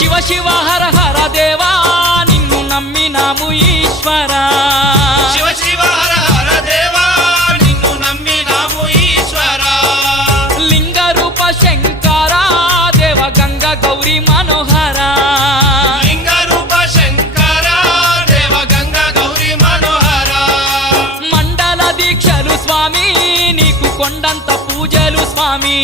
శివ శివ హర హర దేవా నిన్ను నమ్మినాము ఈశ్వరా శివ శివ హర హర దేవా నిన్ను నమ్మినాము ఈశ్వరా లింగ రూప శంకర దేవ గంగ గౌరీ మనోహర లింగ రూప శంకర దేవ గంగ గౌరీ మనోహర మండల దీక్షలు స్వామి నీకు కొండంత పూజలు స్వామి